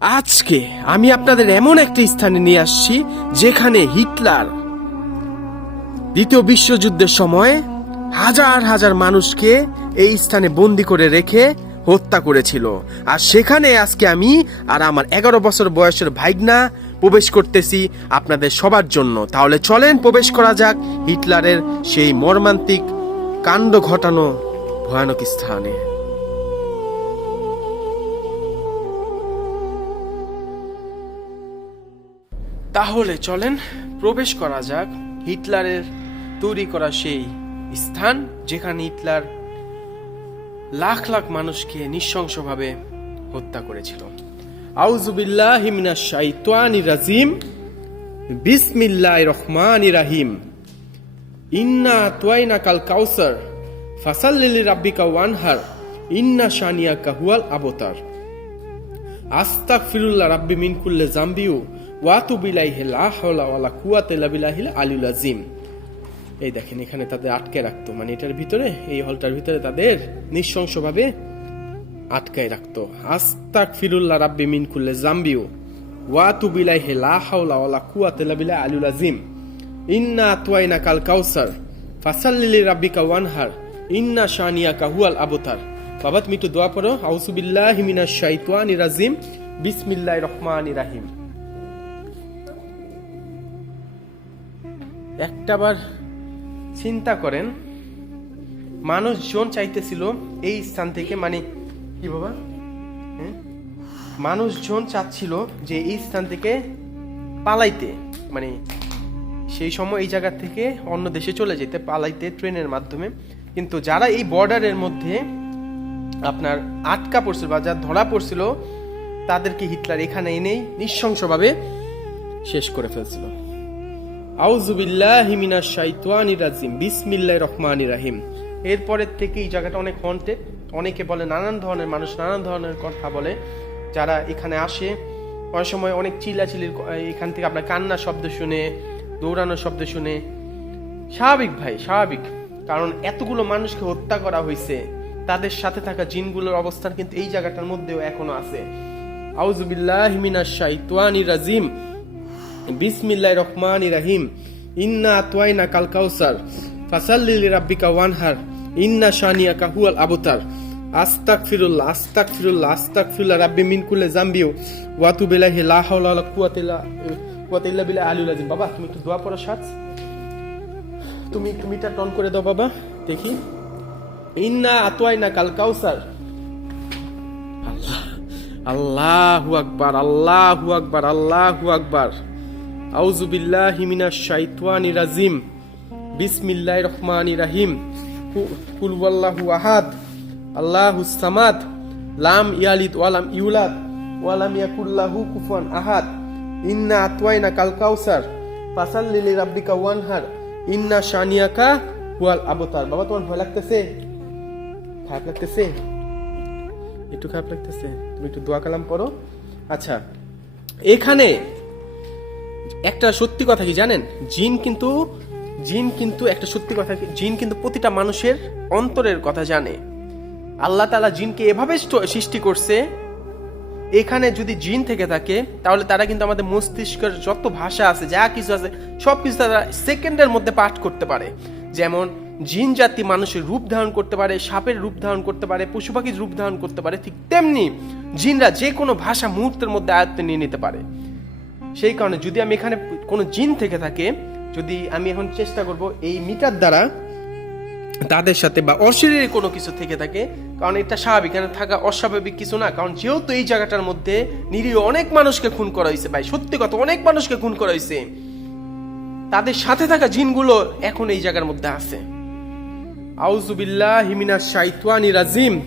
আজকে আমি আপনাদের এমন একটি স্থানে নিয়ে আসছি, যেখানে হিটলার দ্বিতীয় বিশ্বযুদ্ধের সময় হাজার হাজার মানুষকে এই স্থানে বন্দি করে রেখে হত্যা করেছিল। আর সেখানে আজকে আমি আর আমার এগারো বছর বয়সের ভাইগনা প্রবেশ করতেছি আপনাদের সবার জন্য। তাহলে চলেন প্রবেশ করা যাক হিটলারের সেই মর্মান্তিক কাণ্ড ঘটানো ভয়ানক স্থানে। তাহলে চলেন প্রবেশ করা যাক হিটলারের তৈরি করা সেই স্থান যেখানে হিটলার লাখ লাখ মানুষকে নৃশংসভাবে হত্যা করেছিল। আউজুবিল্লাহ হিমিনা শাইতানি রাজিম। বিসমিল্লাহ রহমান রাহিম। ইন্না তোয়াইনা কাল কাউসার। ফাসাল্লিলি রাব্বিকা ওয়ানহার। ইন্না শানিয়া কাহুয়াল আবতার। আস্তাক ফিরুল্লাহ রাব্বি মিন কুল্লে জাম্বিউ ওয়াতু বিলাইহি লা হাওলা ওয়ালা কুওয়াতা ইল্লা বিল্লাহিল আলিউল আযীম। এই দেখেন, এখানে তাদের আটকে রাখতো। মানে এটার ভিতরে, এই হলটার ভিতরে তাদের নৃশংসভাবে আটকায় রাখতো। আস্তাক ফিরুল্লাহ রাব্বি মিন কুল্লে জাম্বিউ ওয়াতু বিলাইহি লা হাওলা ওয়ালা কুওয়াতা ইল্লা বিল্লাহিল আলিউল আযীম। ইন্না আতওয়াইনা কাল কাউসার ফাসাল্লিলি রাব্বিকা ওয়ানহার। ইন্না শানিয়াকা হুয়াল আবতার। বাবা তুমি একটু দোয়া পড়ো আউসুবিল্লাহি মিনাশ শাইতানির রাজিম। বিসমিল্লাহির রহমানির রাহিম। একটাবার চিন্তা করেন, মানুষজন চাইতেছিল এই স্থান থেকে মানে কি বাবা? হ্যাঁ? মানুষজন চাচ্ছিল যে এই স্থান থেকে পালাইতে। মানে সেই সময় এই জায়গা থেকে অন্য দেশে চলে যেতে, পালাইতে ট্রেনের মাধ্যমে। কিন্তু যারা এই বর্ডারের মধ্যে আপনার আটকা পড়ছিল বা যা ধরা পড়ছিল, তাদেরকে হিটলার এখানে এনেই নৃশংসভাবে শেষ করে ফেলছিল। রাজিম। এরপরের থেকে এই জায়গাটা অনেক হন্টেড অনেকে বলে নানান ধরনের মানুষ নানান ধরনের কথা বলে। যারা এখানে আসে, অনেক সময় অনেক চিল্লাচিল্লির ক- এখান থেকে আপনার কান্নার শব্দ শুনে, দৌড়ানোর শব্দ শুনে। স্বাভাবিক ভাই, স্বাভাবিক। কারণ এতগুলো মানুষকে হত্যা করা হয়েছে। তাদের সাথে থাকা জিনগুলোর অবস্থান কিন্তু এই জায়গাটার মধ্যেও এখনও আছে। আউজুবিল্লাহি মিনাশ শাইতানির রাজিম। বিসমিল্লাহ রহমান রাহিম। ইন্না তোয়াইনা কাল কাউসার ফাসাল্লিল রাব্বিকা ওয়ানহার, ইন্না শানিয়া কাহুয়াল আবতার। আস্তাক ফিরুল্লাহ আস্তাক ফিরুল্লাহ আস্তাক ফিরুল্লাহ রাব্বি মিন কুল্লে জাম্বিও ওয়াতু বিলাহি লা হাওলা ওয়ালা কুওয়াতা ইল্লা কুওয়াতা ইল্লা বিল্লাহ আলিউল আযীম। বাবা, তুমি একটু দোয়া পড়ো সাথ। তুমি একটু মিটার টন করে দাও বাবা, দেখি। ইন্না আতওয়াইনা কাল কাউসার আল্লাহু আকবার আল্লাহু আকবার আল্লাহু আকবার। আউযু বিল্লাহি মিনাশ শাইতানির রাজিম। বিসমিল্লাহির রহমানির রহিম। কু- কুল ওয়াল্লাহু আহাদ। আল্লাহুস সামাদ। লাম ইয়ালিদ ওয়ালাম ইউলাদ। ওয়ালাম ইয়াকুল্লাহু কুফুয়ান আহাদ। ইন্না আতওয়াইনা কাল কাউসার। ফাসাল্লি লিরাব্বিকা ওয়ানহার। ইন্না শানিয়াকা হুয়াল আবতার। বাবা, তোমার ভয় লাগতেছে? খারাপ লাগতেছে? একটু খারাপ লাগতেছে। তুমি একটু দোয়া কালাম পড়ো। আচ্ছা এখানে একটা সত্যি কথা কি জানেন? জিন কিন্তু জিন কিন্তু একটা সত্যি কথা জিন কিন্তু প্রতিটা মানুষের অন্তরের কথা জানে। আল্লাহ তালা জিনকে এভাবে ষ্ট- সৃষ্টি করছে, এখানে যদি জিন থেকে থাকে, তাহলে তারা কিন্তু আমাদের মস্তিষ্কের যত ভাষা আছে, যা কিছু আছে সব কিছু তারা সেকেন্ডের মধ্যে পাঠ করতে পারে। যেমন, জিন জাতি মানুষের রূপ ধারণ করতে পারে, সাপের রূপ ধারণ করতে পারে, পশু পাখির রূপ ধারণ করতে পারে, ঠিক তেমনি জিনরা যে কোনো ভাষা মুহূর্তের মধ্যে আয়ত্তে নিয়ে নিতে পারে। সেই কারণে যদি আমি এখানে কোনো জিন থেকে থাকে, যদি আমি এখন চেষ্টা করব এই মিটার দ্বারা তাদের সাথে বা অশরীরে কোনো কিছু থেকে থাকে, কারণ এটা স্বাভাবিক, এখানে থাকা অস্বাভাবিক কিছু না, কারণ যেহেতু এই জায়গাটার মধ্যে নিরীহ অনেক মানুষকে খুন করা হয়েছে ভাই, সত্যি কথা, অনেক মানুষকে খুন করা হয়েছে। তাদের সাথে থাকা জিনগুলো এখন এই জায়গার মধ্যে আছে। আউজুবিল্লাহ হিমিনা শাইতানি রাজিম।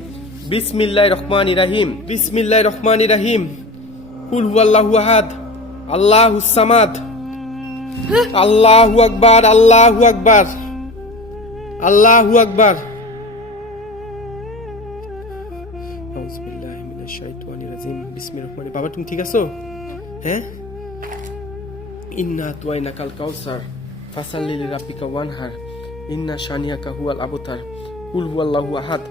বিসমিল্লাহ রহমান রাহিম। বিসমিল্লাহ রহমান রাহিম। কুল হুয়াল্লাহু আহাদ। আল্লাহু সামাদ। আল্লাহু আকবার আল্লাহু আকবার আল্লাহু আকবার। বাবা, তুমি ঠিক আছো? হ্যাঁ? ইন্না তুয়াইনা কাল কাউসার। ফাসাল্লি লিরাব্বিকা ওয়ানহার। ইন্না শানিয়াকা হুয়াল আবতার। কুল হুয়াল্লাহু আহাদ।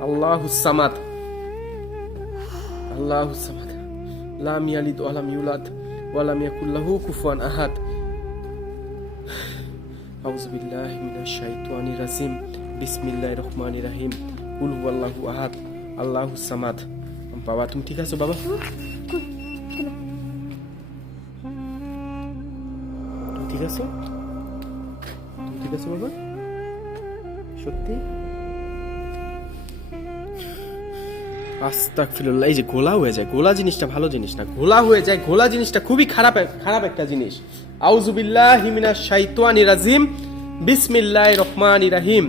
আল্লাহুস সামাদ। আল্লাহুস সামাদ। লাম ইয়ালিদ ওয়ালাম ইউলাদ। ওয়ালাম ইয়াকুল্লাহু কুফুয়ান আহাদ আউযু বিল্লাহি মিনাশ শাইতানির রাজিম বিসমিল্লাহির রহমানির রহিম কুল হুয়াল্লাহু আহাদ আল্লাহুস সামাদ বাবা তুমি ঠিক আছো বাবা ঠিক আছো ঠিক আছো বাবা সত্যি আস্তাক ফিরুল্লাহ এই যে গোলা হয়ে যায়, গোলা জিনিসটা ভালো জিনিস না, গোলা হয়ে যায়, গোলা জিনিসটা খুবই খারাপ খারাপ একটা জিনিস। আউজুবিল্লাহ হিমিনা শাইতানি রাজিম বিসমিল্লাহ রহমান রাহিম।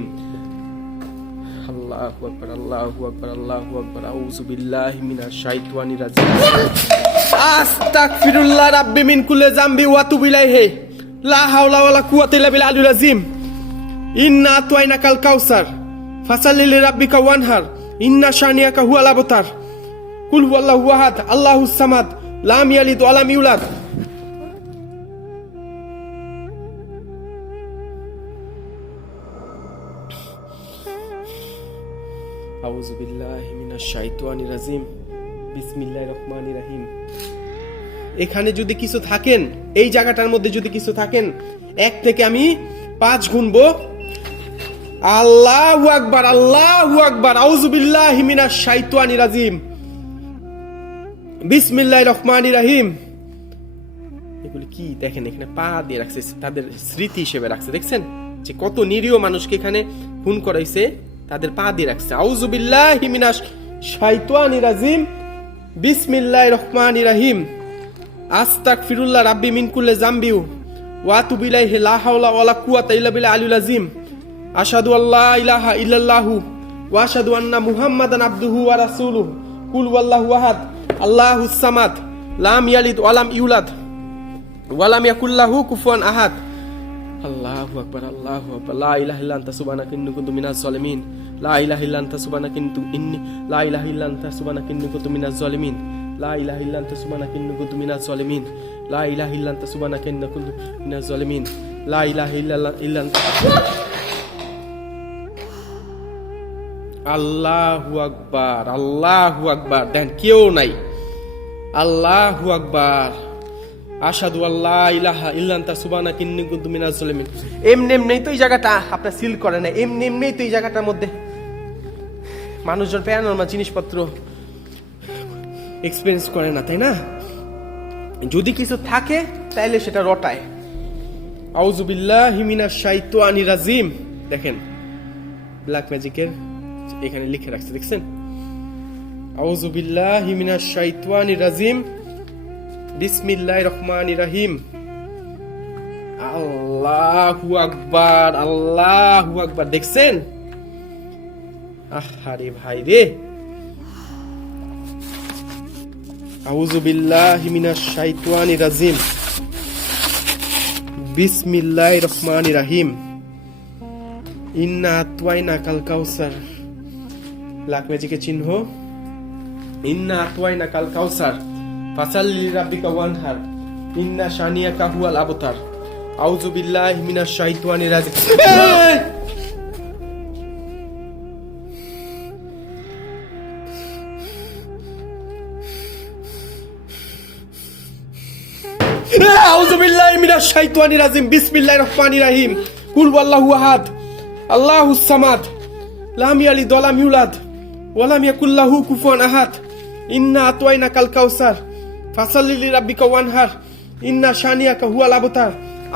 আল্লাহু আকবার আল্লাহু আকবার আল্লাহু আকবার আউজুবিল্লাহ হিমিনা শাইতানি রাজিম। আস্তাগফিরুল্লাহ রাব্বি মিন কুল্লি জামবি ওয়া তুবু ইলাইহি। লা হাওলা ওয়ালা কুওয়াতা ইল্লা বিল আলিল আযীম। ইন্না আতওয়াইনা কাল কাউসার ফাসাল্লি লিরাব্বিকা ওয়ানহার। ইন্না শানিয়াকা হুয়াল আবতার। কুল হুয়াল্লাহু আহাদ আল্লাহুস সামাদ, লাম ইয়ালিদ ওয়া লাম ইউলাদ। আউযু বিল্লাহি মিনাশ শাইতানির রাজিম। বিসমিল্লাহির রহমানির রহিম। এখানে যদি কিছু থাকেন, এই জায়গাটার মধ্যে যদি কিছু থাকেন, এক থেকে আমি পাঁচ গুনবো। আল্লাহু আকবার আল্লাহু আকবার। আউযুবিল্লাহি মিনাশ শাইতানির রাজিম। বিসমিল্লাহির রহমানির রহিম। এগুলি কি দেখেন এখানে পা দিয়ে রাখছে, তাদের স্মৃতি হিসেবে রাখছে। দেখছেন? যে কত নিরীহ মানুষকে এখানে খুন করাইছে তাদের পা দিয়ে রাখছে। আউযুবিল্লাহি মিনাশ শাইতানির রাজিম। বিসমিল্লাহির রহমানির রহিম। আস্তাগফিরুল্লাহ রাব্বি মিন কুল্লি জামবিউ ওয়া আতুবু ইলাইহি লা হাওলা ওয়ালা কুওয়াতা ইল্লা বিল্লাহ আলিল আযীম। আশহাদু আল্লা ইলাহা ইল্লাল্লাহু ওয়া আশহাদু আন্না মুহাম্মাদান আবদুহু ওয়া রাসূলুহু কুল ওয়াল্লাহু আহাদ আল্লাহুস সামাদ লাম ইয়ালিদ ওয়া লাম ইউলাদ ওয়া লাম ইয়াকুল লাহু কুফুয়ান আহাদ আল্লাহু আকবার আল্লাহু আকবার লা ইলাহা ইল্লা আনতা সুবহানাকা ইন্নী কুনতু মিনাজ জালিমিন লা ইলাহা ইল্লা আনতা সুবহানাকা ইন্নী লা ইলাহা ইল্লা আনতা সুবহানাকা ইন্নী কুনতু মিনাজ জালিমিন লা ইলাহা ইল্লা আনতা সুবহানাকা ইন্নী কুনতু মিনাজ জালিমিন লা ইলাহা ইল্লা আনতা সুবহানাকা ইন্নী কুনতু মিনাজ জালিমিন লা ইলাহা আল্লাহু আকবার আল্লাহু আকবার। দেন কেউ নাই। আল্লাহু আকবার। আসাদু আল্লাহ ইলাহা ইল্লান্তা সুবানা কিন্নি কুন্তু মিনাজ জালিমিন এমনি এমনি তো এই জায়গাটা আপনার সিল করে না এমনি এমনি তো এই জায়গাটার মধ্যে মানুষজন প্যারানর্মাল জিনিসপত্র এক্সপিরিয়েন্স করে না, তাই না? যদি কিছু থাকে, তাইলে সেটা রটায়। আউজুবিল্লাহ হিমিনা শাইতানি রাজিম। দেখেন ব্ল্যাক ম্যাজিকের এখানে লিখে রাখছে, দেখছেন? আউজুবিল্লাহ হিমিনা শাইতানি রাজিম। বিসমিল্লাহির রহমানির রহিম। আল্লাহু আকবার আল্লাহু আকবার, দেখছেন? আহারে ভাই রে। আউযু বিল্লাহি মিনাশ শাইতানির রাজিম। ইন্না আতওয়াইনা ব্ল্যাক ম্যাজিকের চিহ্ন। ইন্না আতওয়াইনা কাল কাউসার, ফাসাল্লি রাব্বিকা ওয়ানহার, ইন্না শানিয়াকা হুয়াল আবতার। আউযু বিল্লাহি মিনাশ শাইতানির এই! আউযু বিল্লাহি মিনাশ শাইতানির রাজিম। বিসমিল্লাহির রহমানির রহিম। কুল ওয়াল্লাহু আহাদ। আল্লাহুস সামাদ। লাম ইয়ালিদ ওয়া লাম ইউলাদ। ওয়া লাম ইয়াকুল লাহু কুফুয়ান আহাদ ইন্না আতওয়াইনা কাল কাউসার ফাসাল্লি লিরাব্বিকা ওয়ানহার ইন্না শানিয়াকা হুয়াল আবতার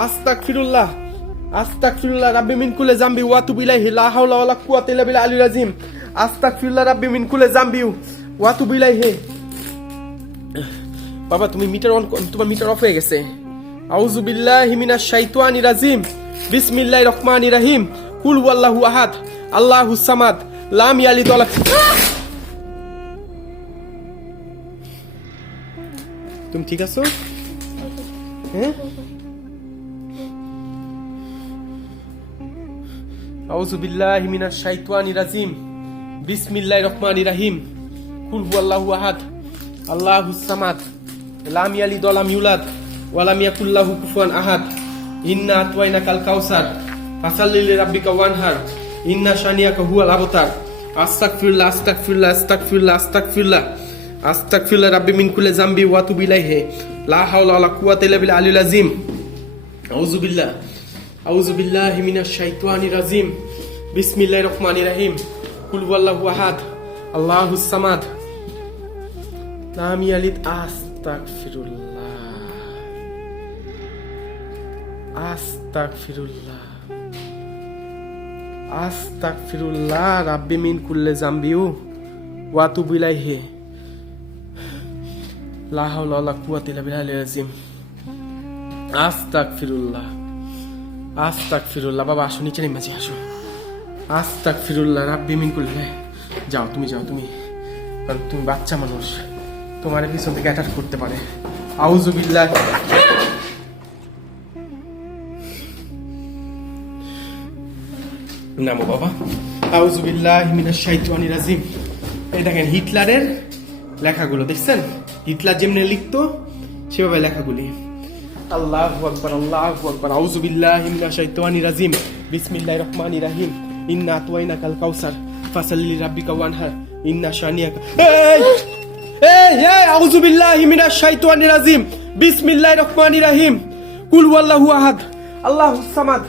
আস্তাগফিরুল্লাহ আস্তাগফিরুল্লাহ রাব্বি মিন কুল্লি জামবি ওয়া তুবু ইলাইহি লা হাওলা ওয়ালা কুওয়াতা ইল্লা বিল্লাহ আলিল আযীম আস্তাগফিরুল্লাহ রাব্বি মিন কুল্লি জামবি ওয়া তুবু ইলাইহি বাবা তুমি মিটার অন তোমার মিটার অফ হয়ে গেছে। আউযু বিল্লাহি মিনাশ শাইতানির রাজিম বিসমিল্লাহির রহমানির রহিম কুল ওয়াল্লাহু আহাদ আল্লাহুস সামাদ লাম ইয়ালিদ ওয়া লাম তুমি ঠিক আছো হ্যাঁ আউযু বিল্লাহি মিনাশ শাইতানির রাজিম বিসমিল্লাহির রহমানির রহিম কুল হুয়াল্লাহু আহাদ আল্লাহুস সামাদ লাম ইয়ালিদ ওয়া লাম ইউলাদ ওয়া লাম ইয়াকুল লাহু কুফুয়ান আহাদ ইন্না আতওয়াইনা কাল কাউসার ফাসাল্লি লিরাব্বিকা ওয়ানহার ইন্না শানিয়াকা হুয়াল আবতার আস্তাগফিরুল্লাহ আস্তাগফিরুল্লাহ আস্তাগফিরুল্লাহ আস্তাগফিরুল্লাহ। আস্তাগফিরুল্লাহ রাব্বি মিন কুল্লি জামবি ওয়া আতুবু ইলাইহি। লা হাওলা ওয়ালা কুওয়াতা ইল্লা বিল্লাহ আলিল আযীম। আউযু বিল্লাহ, আউযু বিল্লাহি মিনাশ শাইতানির রাজিম। বিসমিল্লাহির রহমানির রহিম। কুল হুয়াল্লাহু আহাদ, আল্লাহুস সামাদ। লাম ইয়ালিদ আস্তাগফিরুল্লাহ রাব্বি মিন কুল্লি জামবিউ ওয়া আতুবু ইলাইহি। লা হাওলা ওয়ালা কুওয়াতা ইল্লা বিল্লাহিল আযীম। আস্তাগফিরুল্লাহ আস্তাগফিরুল্লাহ বাবা আসো নিচে নেমে আসি, আসো। আস্তাগফিরুল্লাহ রাব্বি মিন কুল্লি যাও তুমি যাও তুমি। কারণ তুমি বাচ্চা মানুষ তোমার পিছন থেকে অ্যাটাক করতে পারে। আউযু নামো বাবা। আউযু বিল্লাহি মিনাশ শাইতানির রাজিম। এই দেখেন হিটলারের লেখাগুলো, দেখছেন? হিটলার যেমনি লিখতো, সেভাবে লেখাগুলি। আল্লাহু আকবার আল্লাহু আকবার। আউযু বিল্লাহি মিনাশ শাইতানির রাজিম। বিসমিল্লাহির রহমানির রহিম। ইন্না আতওয়াইনা কাল কাউসার। ফাসাল্লি রাব্বিকা ওয়ানহার ইন্না শানিয়াকা। এই এই এই, আউযু বিল্লাহি মিনাশ শাইতানির রাজিম। বিসমিল্লাহির রহমানির রহিম। কুল হুয়াল্লাহু আহাদ। আল্লাহুস সামাদ।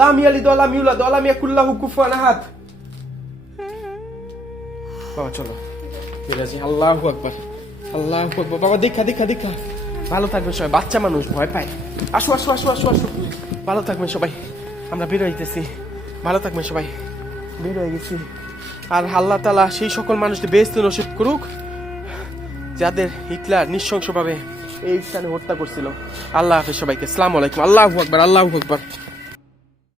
লাম ইয়ালিদ ওয়া লাম ইউলাদ ওয়া লাম ইয়াকুল লাহু কুফুয়ান আহাদ বাবা, চলো। আছে আল্লাহু আকবার। আল্লাহু আকবার। বাবা, দেখা দেখা দেখা। ভালো থাকবেন সবাই। বাচ্চা মানুষ, ভয় পায়। আসো আসো আসো আসো আসো। ভালো থাকবেন সবাই। আমরা বের হইতেছি ভালো থাকবেন সবাই। বের হয়ে গেছি। আর আল্লাহ তালা সেই সকল মানুষদের বেস্ত নসিব করুক, যাদের হিটলার নৃশংসভাবে এই স্থানে হত্যা করছিল। আল্লাহ হাফেজ সবাইকে। আসসালামু আলাইকুম। আল্লাহু আকবার আল্লাহু আকবার।